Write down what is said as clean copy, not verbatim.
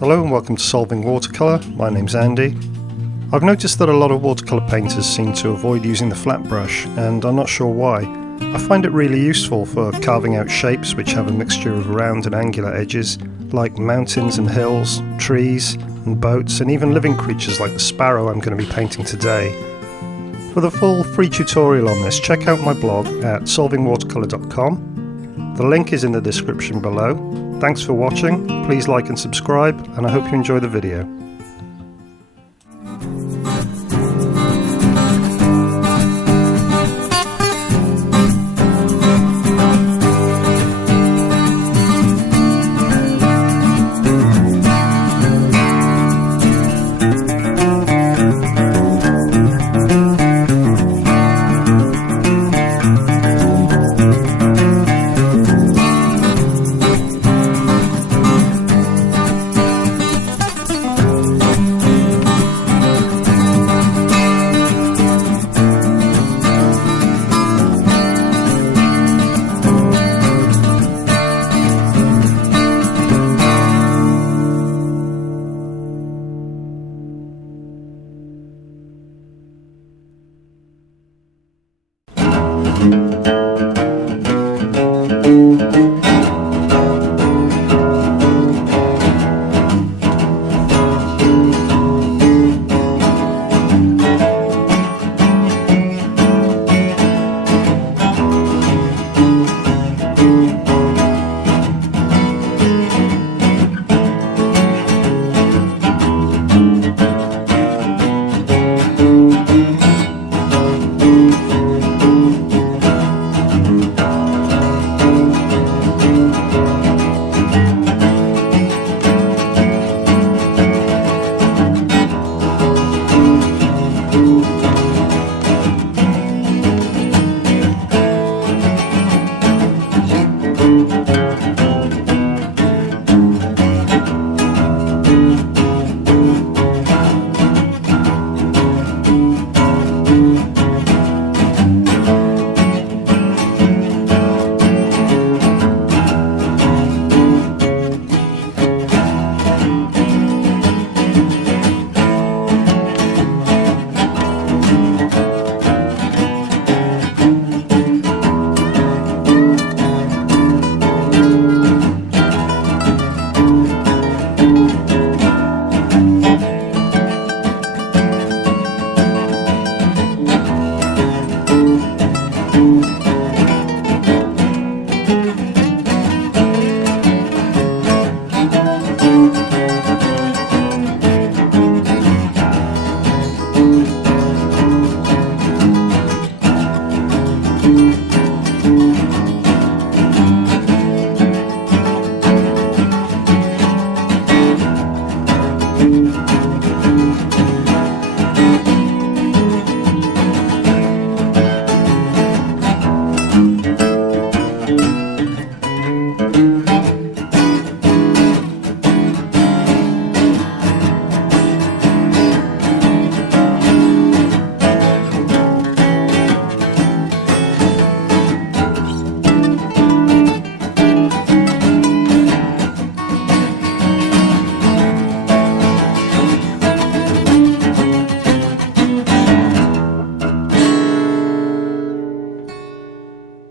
Hello and welcome to Solving Watercolour. My name's Andy. I've noticed that a lot of watercolour painters seem to avoid using the flat brush, and I'm not sure why. I find it really useful for carving out shapes which have a mixture of round and angular edges, like mountains and hills, trees and boats, and even living creatures like the sparrow I'm going to be painting today. For the full free tutorial on this, check out my blog at solvingwatercolour.com. The link is in the description below. Thanks for watching, please like and subscribe, and I hope you enjoy the video.